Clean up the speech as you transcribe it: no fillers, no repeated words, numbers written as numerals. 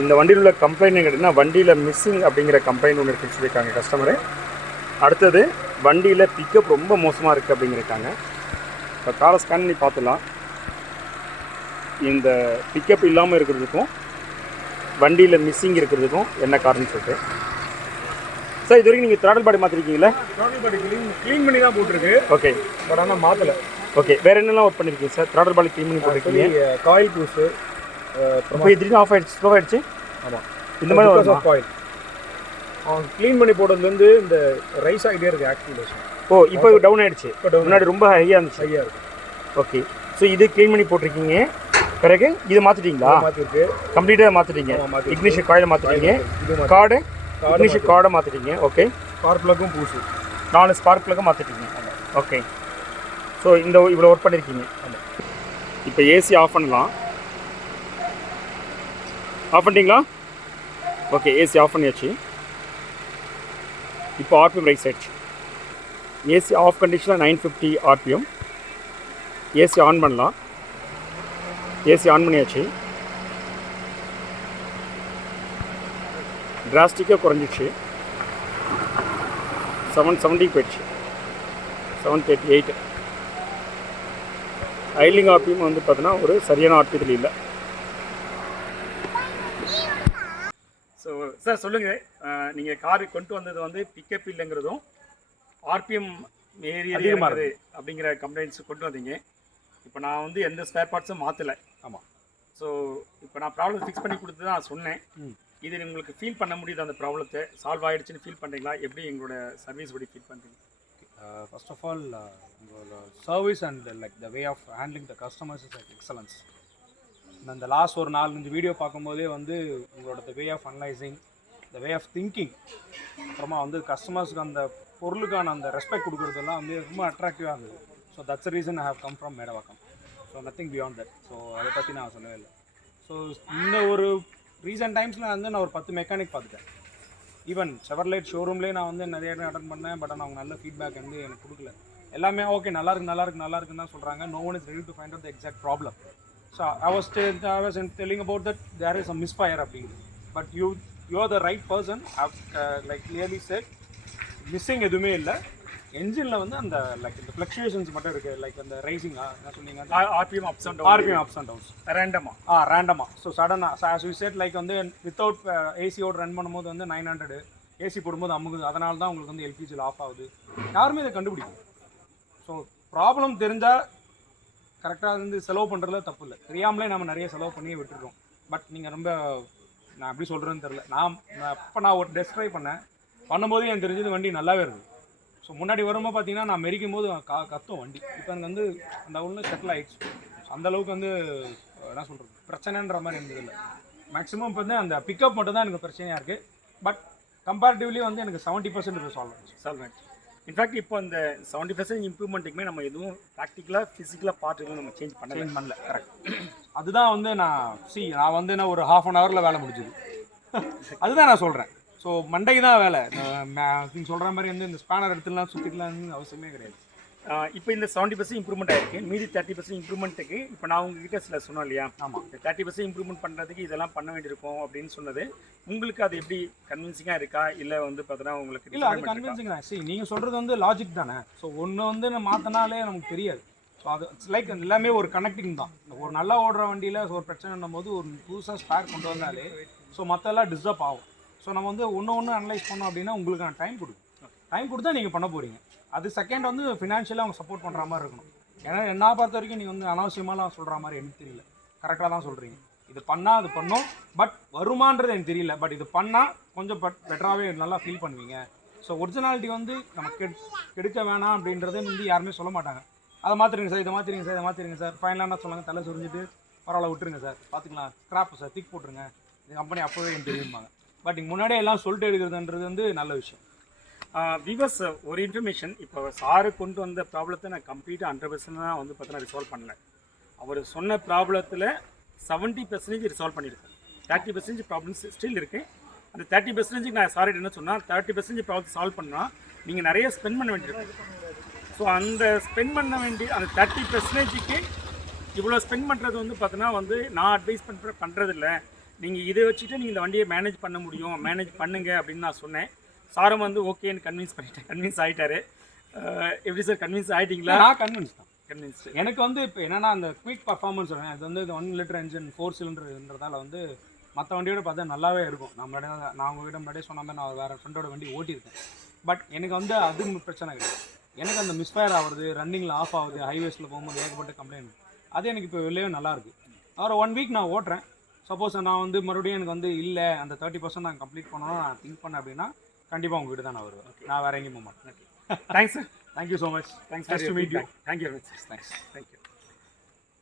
இந்த வண்டியில் உள்ள கம்ப்ளைண்ட் கேட்டிங்கன்னா வண்டியில் மிஸ்ஸிங் அப்படிங்கிற கம்ப்ளைண்ட் ஒன்று இருக்குன்னு சொல்லியிருக்காங்க கஸ்டமரு. அடுத்தது வண்டியில் பிக்கப் ரொம்ப மோசமாக இருக்குது அப்படிங்கிறக்காங்க. இப்போ காரை ஸ்கேன் பண்ணி பார்த்துலாம். இந்த பிக்கப் இல்லாமல் இருக்கிறதுக்கும் வண்டியில் மிஸ்ஸிங் இருக்கிறதுக்கும் என்ன காரணம்னு சொல்லிட்டு. சார் இது வரைக்கும் நீங்கள் த்ராடல் பாடி மாற்றிருக்கீங்களா? த்ராடல் பாடி க்ளீன் பண்ணி தான் போட்டிருக்கு. ஓகே, பட் ஆனால் மாற்றலை. ஓகே, வேறு என்னெல்லாம் ஒர்க் பண்ணியிருக்கீங்க சார்? த்ராடல் பாடி க்ளீன் பண்ணி போட்டிருக்கீங்க. காயில் பூஸு இப்போ திடீர்னு ஆஃப் ஆகிடுச்சு, ஸ்லோ ஆகிடுச்சு. ஆமாம், இந்த மாதிரி ஒரு காயில் அவன் க்ளீன் பண்ணி போட்டதுலேருந்து இந்த ரைஸ் ஆகிட்டே இருக்குது ஆக்டிவேஷன். ஓ, இப்போ டவுன் ஆகிடுச்சு. முன்னாடி ரொம்ப ஹையாக இருந்துச்சு. ஹையாக இருக்குது. ஓகே, ஸோ இது க்ளீன் பண்ணி போட்டிருக்கீங்க. பிறகு இது மாற்றிட்டீங்களா? மாற்றிருக்கு, கம்ப்ளீட்டாக மாற்றிட்டீங்க. இக்னிஷன் காயிலை மாற்றிட்டீங்க, கார்டு இக்னிஷன் கார்டை மாற்றிட்டீங்க. ஓகே, ஸ்பார்க் ப்ளக்கும் பூசு 4 ஸ்பார்க் ப்ளக்கும் மாற்றிட்டீங்க. ஓகே, ஸோ இந்த இவ்வளோ ஒர்க் பண்ணியிருக்கீங்க. இப்போ ஏசி ஆஃப் பண்ணலாம். ஆஃப் பண்ணிட்டீங்களா? ஓகே, ஏசி ஆஃப் பண்ணியாச்சு. இப்போ ஆர்பிஎம் ரைஸ் ஆயிடுச்சு. ஏசி ஆஃப் கண்டிஷனில் 950 ஆர்பிஎம். ஏசி ஆன் பண்ணலாம். ஏசி ஆன் பண்ணியாச்சு. டிராஸ்டிக்காக குறைஞ்சிச்சு. 770 போயிடுச்சு. 738. ஐலிங் ஆர்பிஎம் வந்து பார்த்தீங்கன்னா ஒரு சரியான ஆர்பிஎத்தில் இல்லை. ஸோ சார் சொல்லுங்கள், நீங்கள் காரு கொண்டு வந்தது வந்து பிக்கப் இல்லைங்கிறதும் ஆர்பிஎம் ஏரியா அப்படிங்கிற கம்ப்ளைண்ட்ஸ் கொண்டு வந்தீங்க. இப்போ நான் வந்து எந்த ஸ்பேர் பார்ட்ஸும் மாற்றலை. ஆமாம். ஸோ இப்போ நான் ப்ராப்ளம் ஃபிக்ஸ் பண்ணி கொடுத்து தான் சொன்னேன். இது உங்களுக்கு ஃபீல் பண்ண முடியுது, அந்த ப்ராப்ளத்தை சால்வ் ஆகிடுச்சுன்னு ஃபீல் பண்ணுறீங்களா? எப்படி எங்களோட சர்வீஸ் படி ஃபீல் பண்ணுறீங்க? ஃபர்ஸ்ட் ஆஃப் ஆல் உங்களோட service and like the way of handling the customers is like excellence. நான் இந்த லாஸ்ட் ஒரு 4-5 வீடியோ பார்க்கும்போதே வந்து உங்களோட the way of analysing, the way of thinking, அப்புறமா வந்து கஸ்டமர்ஸுக்கு அந்த பொருளுக்கான அந்த ரெஸ்பெக்ட் கொடுக்குறதெல்லாம் வந்து ரொம்ப அட்ராக்டிவாக இருந்தது. So that's the reason I have come from Medavakkam. So nothing beyond that. So அதை பற்றி நான் சொல்லவே இல்லை. ஸோ இந்த ஒரு ரீசன்ட் டைம்ஸில் வந்து நான் ஒரு 10 மெக்கானிக் பார்த்துட்டேன். ஈவன் செவர்லைட் ஷோரூம்லேயே நான் வந்து நிறைய இடம் அட்டன் பண்ணேன். பட் ஆனால் அவங்க நல்ல ஃபீட்பேக் வந்து எனக்கு கொடுக்கல. எல்லாமே ஓகே, நல்லா இருக்குன்னு தான் சொல்கிறாங்க. No one is ready to find out the exact problem. So I was telling about that there is a misfire அப்படிங்கிறது. But you are the right person. I've like clearly said missing எதுவுமே இல்லை. என்ஜினில் வந்து அந்த like இந்த fluctuations மட்டும் இருக்குது. Like அந்த ரைசிங்கா என்ன சொன்னீங்க, ஆர்பிஎம் அப்ஸ் அண்ட் டவுன்ஸ் ரேண்டமாக. ஸோ சடனாக as you said லைக் வந்து வித்தவுட் ஏசியோட ரன் பண்ணும்போது வந்து 900, ஏசி போடும்போது அமுகுது. அதனால தான் உங்களுக்கு வந்து எல்பிஜியில் ஆஃப் ஆகுது. யாருமே இதை கண்டுபிடிக்கும். ஸோ ப்ராப்ளம் தெரிஞ்சால் கரெக்டாக வந்து செலவு பண்ணுறதுல தப்பு இல்லை. தெரியாமலே நம்ம நிறைய செலவு பண்ணி விட்டுருக்கோம். பட் நீங்கள் ரொம்ப நான் எப்படி சொல்கிறேன்னு தெரில. நான் ஒரு டெஸ்ட் ட்ரைவ் பண்ணும்போது எனக்கு தெரிஞ்சது வண்டி நல்லாவே இருக்குது. ஸோ முன்னாடி வரும்போது பார்த்தீங்கன்னா நான் மெரிக்கும் போது கத்தும் வண்டி. இப்போ எனக்கு வந்து அந்த ஒன்று செட்டில் ஆகிடுச்சு. அந்தளவுக்கு வந்து என்ன சொல்கிறது பிரச்சனைன்ற மாதிரி இருந்ததில்லை. மேக்ஸிமம் இப்போ வந்து அந்த பிக்கப் மட்டும் தான் எனக்கு பிரச்சனையாக இருக்குது. பட் கம்பேரிட்டிவ்லி வந்து எனக்கு 70% சால்வ் ஆகிடுச்சு. இன்ஃபேக்ட் இப்போ அந்த 70% இம்ப்ரூவ்மெண்ட்டுக்குமே நம்ம எதுவும் ப்ராக்டிக்கலாக ஃபிசிக்கலாக பார்த்துக்கலாம் நம்ம சேஞ்ச் பண்ணல. கரெக்ட். அதுதான் வந்து நான் வந்து ஒரு ½ அன் ஹவரில் வேலை முடிஞ்சுது. அதுதான் நான் சொல்கிறேன். ஸோ மண்டைக்கு தான் வேலை. நீங்கள் சொல்கிற மாதிரி வந்து இந்த ஸ்பேனர் எடுத்துலாம் சுற்றிக்கலாம்னு அவசியமே கிடையாது. இப்போ இந்த 70% இம்ப்ரூவ்மெண்ட் ஆகிருக்கு. மீதி 30% இம்ப்ரூவ்மெண்ட்டுக்கு இப்போ நான் உங்ககிட்ட சில சொன்னோம் இல்லையா? ஆமாம், 30% இம்ப்ரூவ்மெண்ட் பண்ணுறதுக்கு இதெல்லாம் பண்ண வேண்டியிருக்கும் அப்படின்னு சொன்னது உங்களுக்கு அது எப்படி கன்வின்சிங்காக இருக்கா? இல்லை வந்து பார்த்தீங்கன்னா உங்களுக்கு இல்லை அது கன்வின்சிங் தான். சரி, நீங்கள் சொல்கிறது வந்து லாஜிக் தானே. ஸோ ஒன்று வந்து மாற்றினாலே நமக்கு தெரியாது. ஸோ அது லைக் எல்லாமே ஒரு கனெக்டிங் தான். ஒரு நல்லா ஓடுற வண்டியில் ஒரு பிரச்சனைன்னும் போது ஒரு புதுசாக ஸ்பேர் கொண்டு வந்தாலே ஸோ மற்றெல்லாம் டிஸ்டர்ப் ஆகும். ஸோ நம்ம வந்து ஒன்று அனலைஸ் பண்ணோம் அப்படின்னா உங்களுக்கான டைம் கொடுத்தா நீங்கள் பண்ண போகிறீங்க. அது செகண்ட் வந்து ஃபினான்ஷியலாக அவங்க சப்போர்ட் பண்ணுற மாதிரி இருக்கணும். ஏன்னா என்ன பார்த்த வரைக்கும் நீங்கள் வந்து அனாவசியமாலாம் சொல்கிற மாதிரி எனக்கு தெரியல. கரெக்டாக தான் சொல்கிறீங்க. இது பண்ணால் அது பண்ணோம், பட் வருமானது எனக்கு தெரியல. பட் இது பண்ணால் கொஞ்சம் பெட்டராகவே நல்லா ஃபீல் பண்ணுவீங்க. ஸோ ஒரிஜினாலிட்டி வந்து நம்ம கெடுக்க வேணாம் அப்படின்றத வந்து யாருமே சொல்ல மாட்டாங்க. அதை மாற்றிடுங்க சார், இதை மாற்றிடுங்க சார். ஃபைனலாக என்ன சொல்லுவாங்க, தலை சுரிஞ்சிட்டு பரவாயில்ல விட்டுருங்க சார், பார்த்துக்கலாம், ஸ்க்ராப் சார், திக் போட்டுருங்க, இந்த கம்பெனி அப்போவே எனக்கு தெரியுமாங்க. பட் இங்கே முன்னாடியே எல்லாம் சொல்லிட்டு எடுக்கிறதுன்றது வந்து நல்ல விஷயம். விவஸ் ஒரு இன்ஃபர்மேஷன், இப்போ சாரு கொண்டு வந்த ப்ராப்ளத்தை நான் கம்ப்ளீட்டாக 100% தான் வந்து பார்த்தீங்கன்னா ரிசால்வ் பண்ணல. அவர் சொன்ன ப்ராப்ளத்தில் 70% ரிசால்வ் பண்ணியிருக்கேன். 30% ப்ராப்ளம்ஸ் ஸ்டில் இருக்குது. அந்த 30% நான் சாரி என்ன சொன்னால் 30% ப்ராப்ளம் சால்வ் பண்ணால் நீங்கள் நிறைய ஸ்பெண்ட் பண்ண வேண்டியிருக்கும். ஸோ அந்த ஸ்பெண்ட் பண்ண வேண்டிய அந்த 30%க்கு இவ்வளோ ஸ்பெண்ட் பண்ணுறது வந்து பார்த்தீங்கன்னா வந்து நான் அட்வைஸ் பண்ணுறதில்ல. நீங்கள் இதை வச்சுட்டு நீங்கள் இந்த வண்டியை மேனேஜ் பண்ண முடியும், மேனேஜ் பண்ணுங்க அப்படின்னு நான் சொன்னேன். சாரும் வந்து ஓகேன்னு கன்வின்ஸ் ஆகிட்டாரு. எப்படி சார் கன்வின்ஸ் ஆகிட்டீங்களா? நான் கன்வின்ஸ் தான். எனக்கு வந்து இப்போ என்னன்னா அந்த குயிக் பர்ஃபார்மன்ஸ் அது வந்து இது 1 லிட்டர் என்ஜின் 4 சிலிண்டர்ன்றதால வந்து மற்ற வண்டியோட பார்த்தா நல்லாவே இருக்கும். நான் உங்ககிட்ட முன்னாடியே சொன்ன மாதிரி நான் வேறு ஃப்ரெண்டோட வண்டி ஓட்டியிருக்கேன். பட் எனக்கு வந்து அது பிரச்சனை கிடையாது. எனக்கு அந்த மிஸ்ஃபயர் ஆகுறது, ரன்னிங்கில் ஆஃப் ஆகுது, ஹைவேஸில் போகும்போது ஏகப்பட்ட கம்ப்ளைண்ட், அது எனக்கு இப்போ வெளியே நல்லாயிருக்கு. ஒரு 1 வீக் நான் ஓட்டுறேன். சப்போஸ் நான் வந்து மறுபடியும் எனக்கு வந்து இல்லை அந்த 30% நான் கம்ப்ளீட் பண்ணணும் நான் திங்க் பண்ணேன் அப்படின்னா கண்டிப்பாக உங்ககிட்ட தான் நான் வருவேன். நான் வேறு எங்கேயும் போக மாட்டேன். Thanks sir. Thank you so much. Thanks to meet you. Thank you very much. Thanks. Thank you.